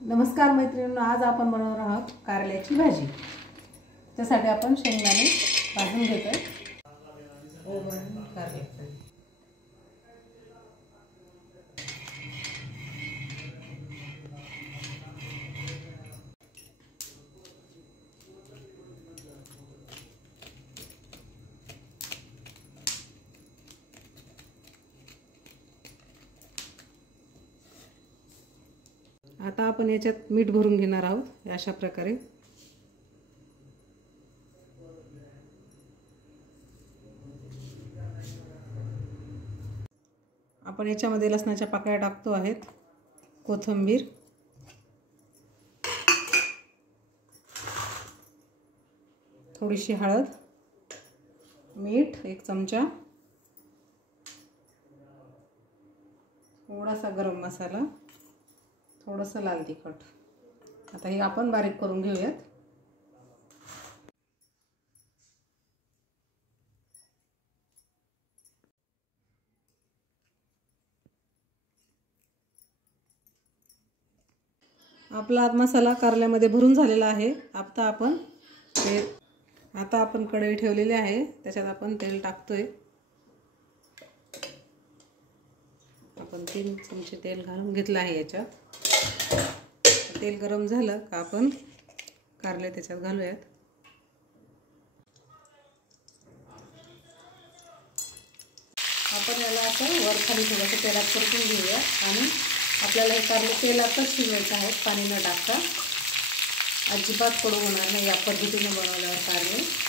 नमस्कार मैत्रिणींनो, आज आपण बनवणार आहोत कारल्याची भाजी। त्यासाठी आपण शेंगदाणे भाजून घेतोय। आता आपण याच्यात मीठ भरून घेणार आहोत अशा प्रकारे। आपण याच्यामध्ये लसणाच्या पाकळ्या टाकतो आहेत, कोथिंबीर, थोडीशी हळद, मीठ 1 चमचा, थोडासा गरम मसाला, थोडंसं लाल तिखट। आता हे आपण बारीक करून घेऊयात। आपला मसाला कारल्यामध्ये भरून झालेला आहे। आता आपण कढई ठेवलेली आहे, त्याच्यात आपण तेल टाकतोय। आपण 3 चमचे तेल घालून घेतलं आहे याच्यात। तेल गरम झालं का आपण कारले त्याच्यात घालूयात। आपण याला असं वर खाली थोडंसं तेलात परतून घेऊया आणि आपल्याला हे कारले तेलातच शिजवायचे आहेत, पाणी न टाकता। अजिबात कडू होणार नाही या पद्धतीने बनवल्यावर कारले।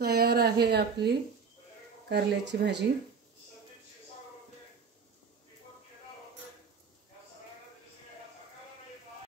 तयार आहे आपली कारल्याची भाजी।